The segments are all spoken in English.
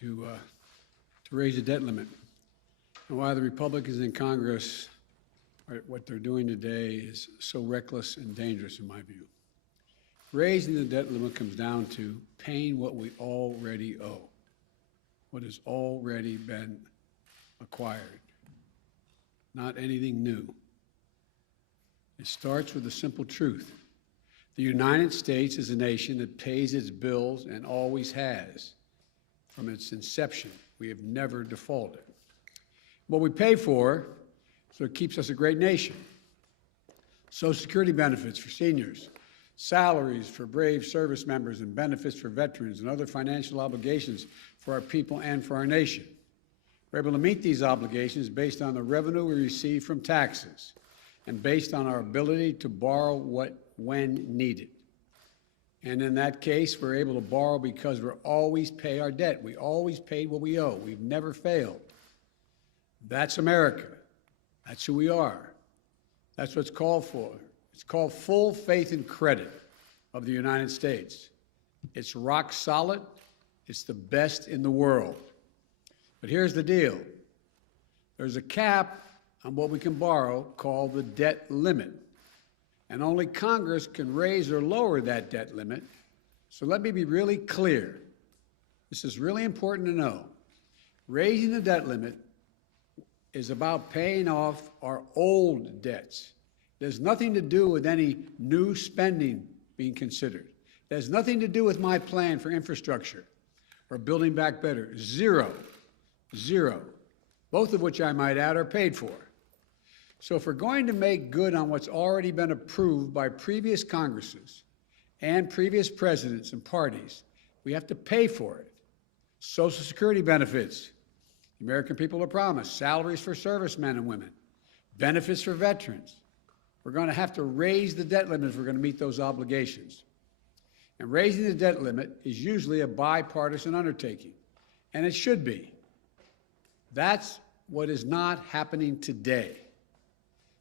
to raise the debt limit. And why the Republicans in Congress what they're doing today is so reckless and dangerous in my view. Raising the debt limit comes down to paying what we already owe, what has already been acquired, not anything new. It starts with a simple truth. The United States is a nation that pays its bills and always has. From its inception, we have never defaulted. What we pay for, so it keeps us a great nation. Social Security benefits for seniors, salaries for brave service members, and benefits for veterans, and other financial obligations for our people and for our nation. We're able to meet these obligations based on the revenue we receive from taxes and based on our ability to borrow when needed. And in that case, we're able to borrow because we always pay our debt. We always paid what we owe. We've never failed. That's America. That's who we are. That's what it's called for. It's called full faith and credit of the United States. It's rock solid. It's the best in the world. But here's the deal. There's a cap on what we can borrow called the debt limit. And only Congress can raise or lower that debt limit. So let me be really clear. This is really important to know. Raising the debt limit is about paying off our old debts. There's nothing to do with any new spending being considered. There's nothing to do with my plan for infrastructure or building back better. Zero. Both of which I might add are paid for. So if we're going to make good on what's already been approved by previous Congresses and previous presidents and parties, we have to pay for it. Social Security benefits, the American people are promised, salaries for servicemen and women, benefits for veterans. We're going to have to raise the debt limit if we're going to meet those obligations. And raising the debt limit is usually a bipartisan undertaking, and it should be. That's what is not happening today.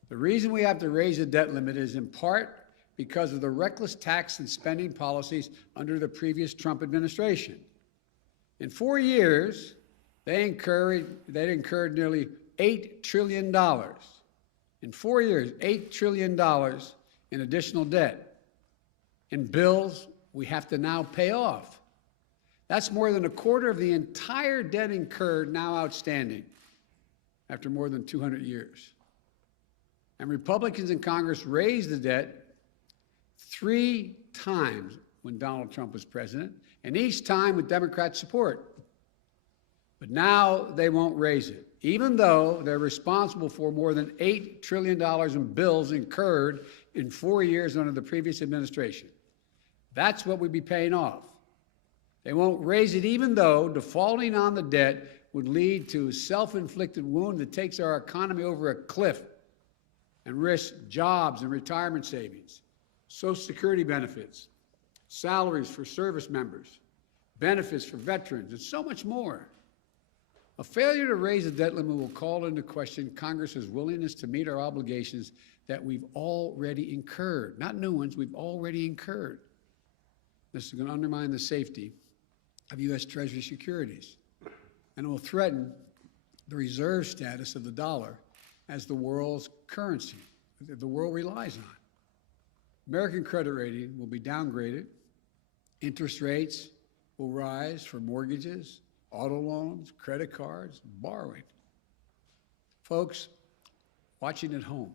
The reason we have to raise the debt limit is in part because of the reckless tax and spending policies under the previous Trump administration. In 4 years, they incurred nearly $8 trillion. In 4 years, $8 trillion in additional debt. In bills we have to now pay off. That's more than a quarter of the entire debt incurred now outstanding after more than 200 years. And Republicans in Congress raised the debt 3 times when Donald Trump was president, and each time with Democrat support. But now they won't raise it, even though they're responsible for more than $8 trillion in bills incurred in 4 years under the previous administration. That's what we'd be paying off. They won't raise it, even though defaulting on the debt would lead to a self-inflicted wound that takes our economy over a cliff and risks jobs and retirement savings, Social Security benefits, salaries for service members, benefits for veterans, and so much more. A failure to raise the debt limit will call into question Congress's willingness to meet our obligations that we've already incurred, not new ones, we've already incurred. This is going to undermine the safety of U.S. Treasury securities, and it will threaten the reserve status of the dollar as the world's currency that the world relies on. American credit rating will be downgraded. Interest rates will rise for mortgages, auto loans, credit cards, borrowing. Folks, watching at home,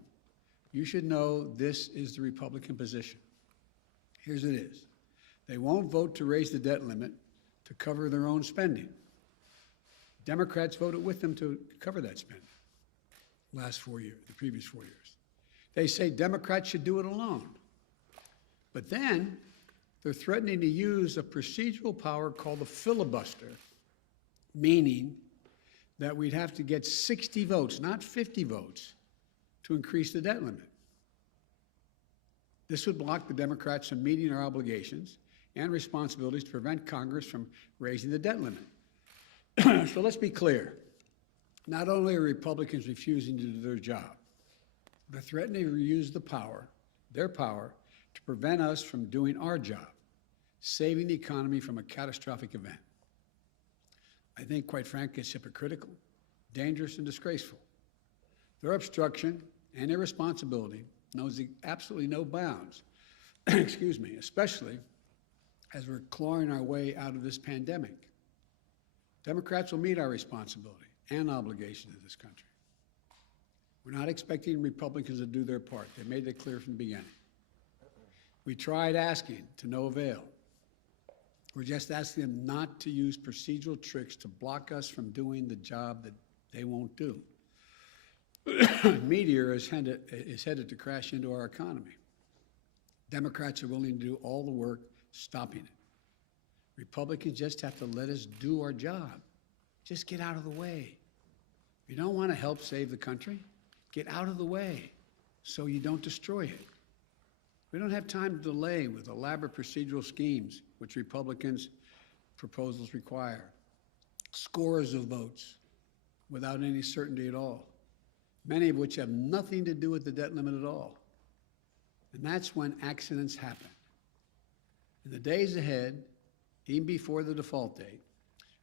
you should know this is the Republican position. Here's it is. They won't vote to raise the debt limit to cover their own spending. Democrats voted with them to cover that spending last 4 years, the previous 4 years. They say Democrats should do it alone. But then they're threatening to use a procedural power called the filibuster, meaning that we'd have to get 60 votes, not 50 votes, to increase the debt limit. This would block the Democrats from meeting our obligations and responsibilities to prevent Congress from raising the debt limit. So let's be clear. Not only are Republicans refusing to do their job, they're threatening to use their power, to prevent us from doing our job, saving the economy from a catastrophic event. I I think, quite frankly, it's hypocritical, dangerous, and disgraceful. Their obstruction and irresponsibility knows absolutely no bounds, excuse me, especially as we're clawing our way out of this pandemic. Democrats will meet our responsibility and obligation to this country. We're not expecting Republicans to do their part. They made it clear from the beginning. We tried asking to no avail. We're just asking them not to use procedural tricks to block us from doing the job that they won't do. Meteor is headed to crash into our economy. Democrats are willing to do all the work stopping it. Republicans just have to let us do our job. Just get out of the way. If you don't want to help save the country, get out of the way so you don't destroy it. We don't have time to delay with elaborate procedural schemes, which Republicans' proposals require. Scores of votes without any certainty at all, many of which have nothing to do with the debt limit at all. And that's when accidents happen. In the days ahead, even before the default date,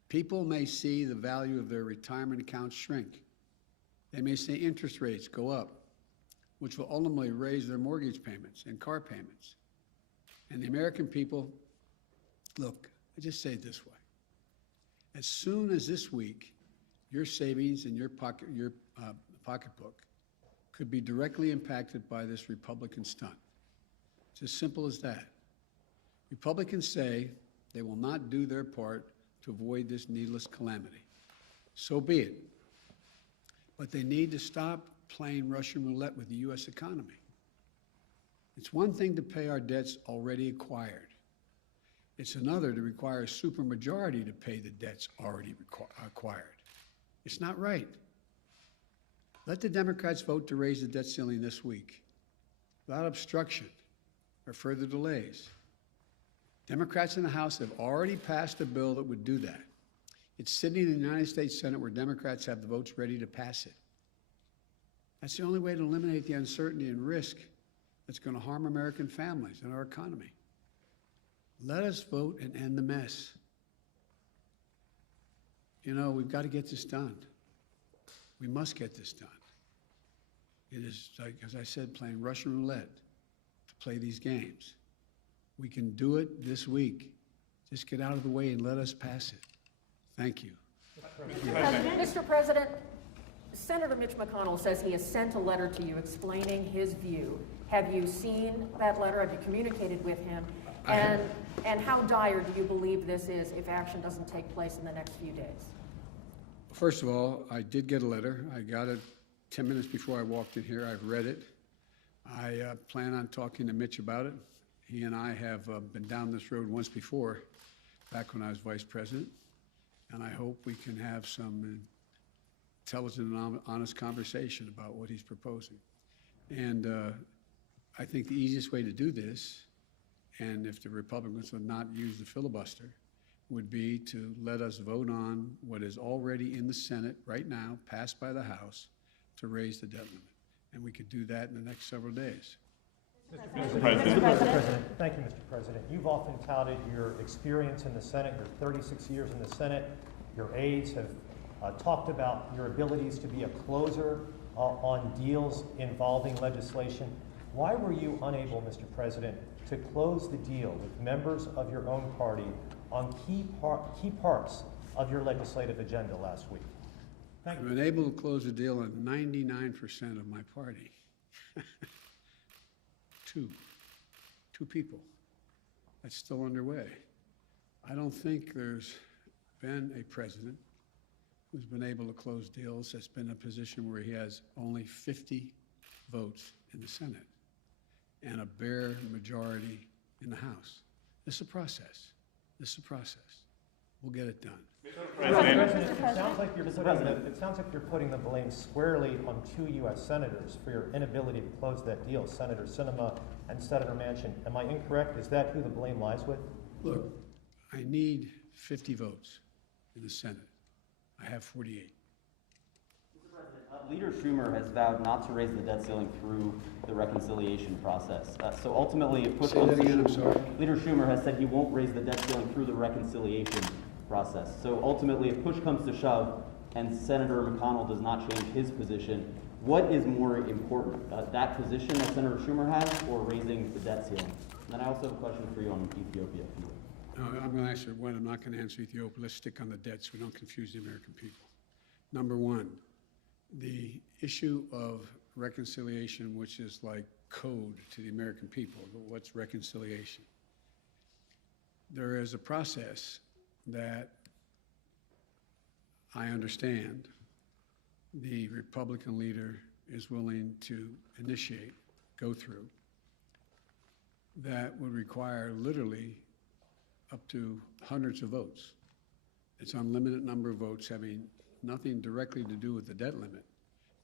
people may see the value of their retirement accounts shrink. They may see interest rates go up, which will ultimately raise their mortgage payments and car payments. And the American people, look, I just say it this way. As soon as this week, your savings in your pocketbook could be directly impacted by this Republican stunt. It's as simple as that. Republicans say they will not do their part to avoid this needless calamity. So be it. But they need to stop playing Russian roulette with the U.S. economy. It's one thing to pay our debts already acquired. It's another to require a supermajority to pay the debts already acquired. It's not right. Let the Democrats vote to raise the debt ceiling this week without obstruction or further delays. Democrats in the House have already passed a bill that would do that. It's sitting in the United States Senate where Democrats have the votes ready to pass it. That's the only way to eliminate the uncertainty and risk that's going to harm American families and our economy. Let us vote and end the mess. You know, we've got to get this done. We must get this done. It is, like, as I said, playing Russian roulette to play these games. We can do it this week. Just get out of the way and let us pass it. Thank you. Mr. President, Senator Mitch McConnell says he has sent a letter to you explaining his view. Have you seen that letter? Have you communicated with him? And how dire do you believe this is if action doesn't take place in the next few days? First of all, I did get a letter. I got it 10 minutes before I walked in here. I've read it. I plan on talking to Mitch about it. He and I have been down this road once before, back when I was vice president, and I hope we can have some intelligent and honest conversation about what he's proposing. And I think the easiest way to do this, and if the Republicans would not use the filibuster, would be to let us vote on what is already in the Senate right now, passed by the House, to raise the debt limit. And we could do that in the next several days. Mr. President. Thank you, Mr. President. You've often touted your experience in the Senate, your 36 years in the Senate. Your aides have talked about your abilities to be a closer on deals involving legislation. Why were you unable, Mr. President, to close the deal with members of your own party on key parts of your legislative agenda last week? Thank you. I've been able to close a deal on 99% of my party. Two people. That's still underway. I don't think there's been a president who's been able to close deals that's been in a position where he has only 50 votes in the Senate and a bare majority in the House. This is a process. This is a process. We'll get it done. It sounds like you're putting the blame squarely on 2 U.S. senators for your inability to close that deal, Senator Sinema and Senator Manchin. Am I incorrect? Is that who the blame lies with? Look, I need 50 votes in the Senate. I have 48. Mr. President, Leader Schumer has vowed not to raise the debt ceiling through the reconciliation process. So ultimately, it puts Say that again, I'm sorry. Leader Schumer has said he won't raise the debt ceiling through the reconciliation process. So ultimately, if push comes to shove and Senator McConnell does not change his position, what is more important, that position that Senator Schumer has or raising the debt ceiling? And then I also have a question for you on Ethiopia. I'm going to answer one. I'm not going to answer Ethiopia. Let's stick on the debt so we don't confuse the American people. Number one, the issue of reconciliation, which is like code to the American people. What's reconciliation? There is a process that I understand the Republican leader is willing to initiate, go through, that would require literally up to hundreds of votes. It's unlimited number of votes having nothing directly to do with the debt limit.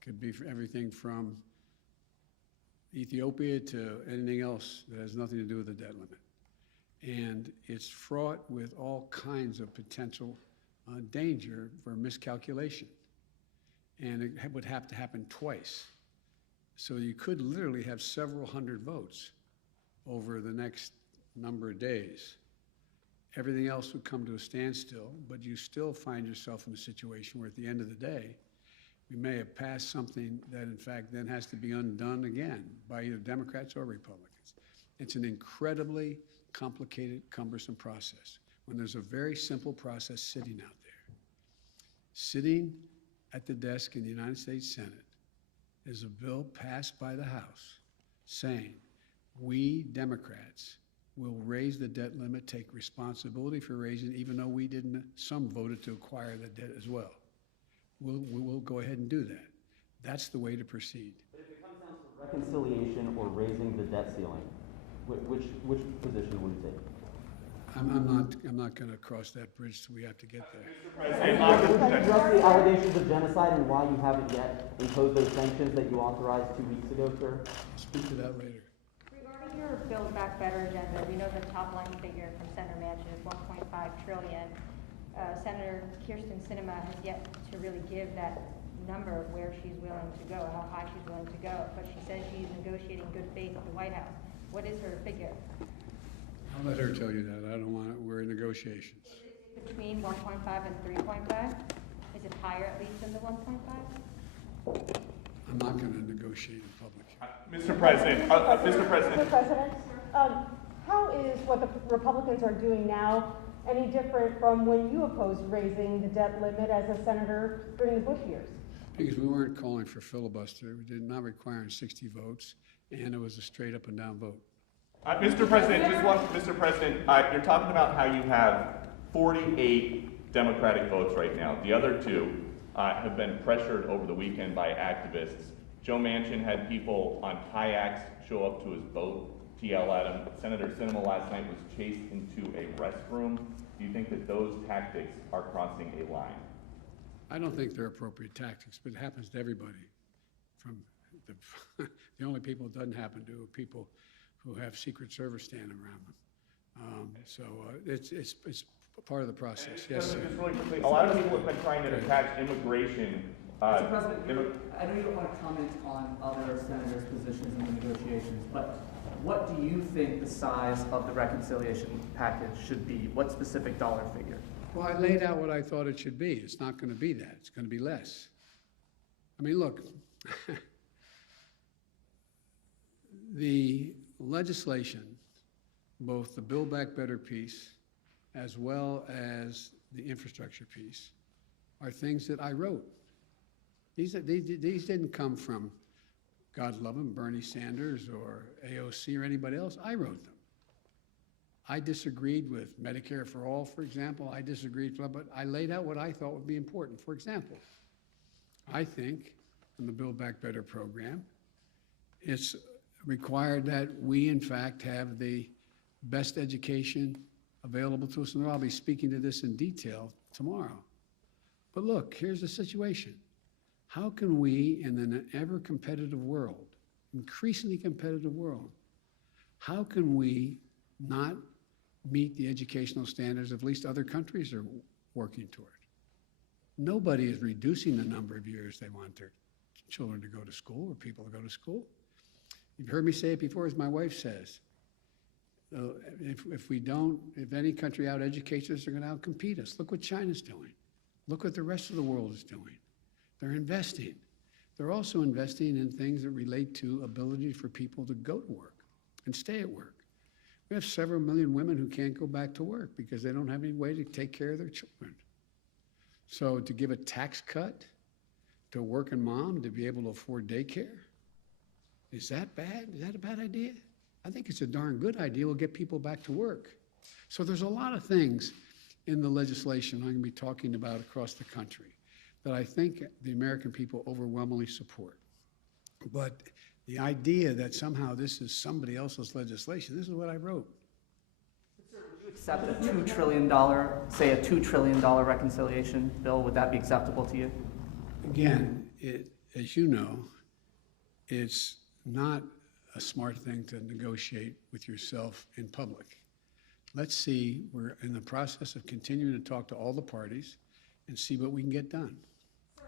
Could be everything from Ethiopia to anything else that has nothing to do with the debt limit. And it's fraught with all kinds of potential danger for miscalculation. And it would have to happen twice. So you could literally have several hundred votes over the next number of days. Everything else would come to a standstill, but you still find yourself in a situation where at the end of the day, we may have passed something that in fact then has to be undone again by either Democrats or Republicans. It's an incredibly complicated, cumbersome process when there's a very simple process sitting out there. Sitting at the desk in the United States Senate is a bill passed by the House saying, we Democrats will raise the debt limit, take responsibility for raising, even though we didn't, some voted to acquire the debt as well. We'll go ahead and do that. That's the way to proceed. But if it comes down to reconciliation or raising the debt ceiling, which position would you take? I'm not going to cross that bridge till we have to get there. Address the allegations of genocide and why you haven't yet imposed those sanctions that you authorized 2 weeks ago, sir? Speak to that later. Regarding your Build Back Better agenda, we know the top line figure from Senator Manchin is 1.5 trillion. Senator Kirsten Sinema has yet to really give that number of where she's willing to go, how high she's willing to go, but she says she's negotiating good faith with the White House. What is her figure? I'll let her tell you that. I don't want it. We're in negotiations. Is it between 1.5 and 3.5? Is it higher at least than the 1.5? I'm not going to negotiate in public. Mr. President, Mr. President. Mr. President, how is what the Republicans are doing now any different from when you opposed raising the debt limit as a senator during the Bush years? Because we weren't calling for filibuster. We did not requiring 60 votes, and it was a straight up and down vote. Mr. President, Mr. President, you're talking about how you have 48 Democratic votes right now. The other two have been pressured over the weekend by activists. Joe Manchin had people on kayaks show up to his boat to yell at him. Senator Sinema last night was chased into a restroom. Do you think that those tactics are crossing a line? I don't think they're appropriate tactics, but it happens to everybody. From the only people it doesn't happen to are people who have Secret Service standing around them. It's part of the process. Yes, sir. Just really quickly, a lot of people have been trying to attach immigration. Mr. President, I know you don't want to comment on other senators' positions in the negotiations, but what do you think the size of the reconciliation package should be? What specific dollar figure? Well, I laid out what I thought it should be. It's not going to be that. It's going to be less. I mean, look, the legislation, both the Build Back Better piece as well as the infrastructure piece, are things that I wrote. These didn't come from, God love him, Bernie Sanders or AOC or anybody else. I wrote them. I disagreed with Medicare for All, for example. I disagreed, but I laid out what I thought would be important. For example, I think in the Build Back Better program, it's required that we, in fact, have the best education available to us. And I'll be speaking to this in detail tomorrow. But look, here's the situation. How can we, in an ever-competitive world, increasingly competitive world, how can we not meet the educational standards of at least other countries are working toward? Nobody is reducing the number of years they want their children to go to school or people to go to school. You've heard me say it before, as my wife says, If we don't, if any country out-educates us, they're going to out-compete us. Look what China's doing. Look what the rest of the world is doing. They're investing. They're also investing in things that relate to ability for people to go to work and stay at work. We have several million women who can't go back to work because they don't have any way to take care of their children. So to give a tax cut to a working mom to be able to afford daycare, is that bad? Is that a bad idea? I think it's a darn good idea. We'll get people back to work. So there's a lot of things in the legislation I'm going to be talking about across the country that I think the American people overwhelmingly support. But the idea that somehow this is somebody else's legislation, this is what I wrote. Would you accept a $2 trillion, say a $2 trillion reconciliation bill? Would that be acceptable to you? Again, as you know, it's not a smart thing to negotiate with yourself in public. Let's see, we're in the process of continuing to talk to all the parties and see what we can get done.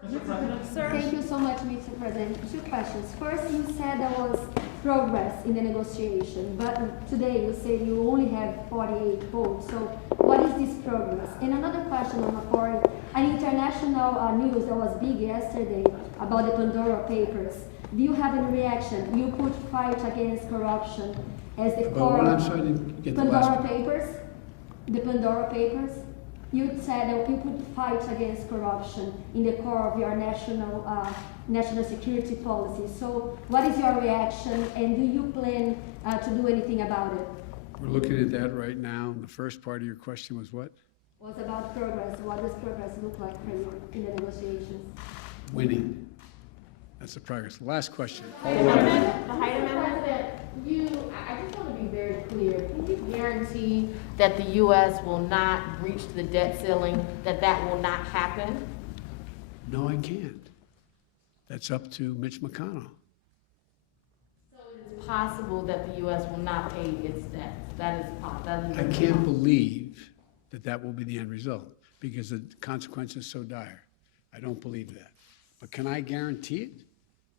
Thank you so much, Mr. President. Two questions. First, you said there was progress in the negotiation, but today you said you only have 48 votes. So what is this progress? And another question on the part, an international news that was big yesterday about the Pandora Papers. Do you have any reaction? You put fight against corruption as the core But what I'm of sorry to get the last Pandora part. Papers. The Pandora Papers. You said that you put fight against corruption in the core of your national security policy. So what is your reaction, and do you plan to do anything about it? We're looking at that right now. The first part of your question was what? Was about progress. What does progress look like for you in the negotiations? Winning. That's the progress. Last question. The Hyde Amendment. I just want to be very clear. Can you guarantee that the U.S. will not breach the debt ceiling, that will not happen? No, I can't. That's up to Mitch McConnell. So it is possible that the U.S. will not pay its debts. That is possible. I can't believe that will be the end result because the consequence is so dire. I don't believe that. But can I guarantee it?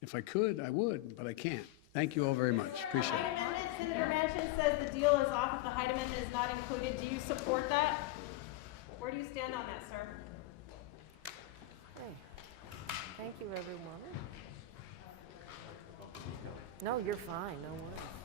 If I could, I would, but I can't. Thank you all very much. Appreciate it. Senator Manchin says the deal is off if the Hyde Amendment is not included. Do you support that? Where do you stand on that, sir? Okay. Thank you, everyone. No, you're fine, no worries.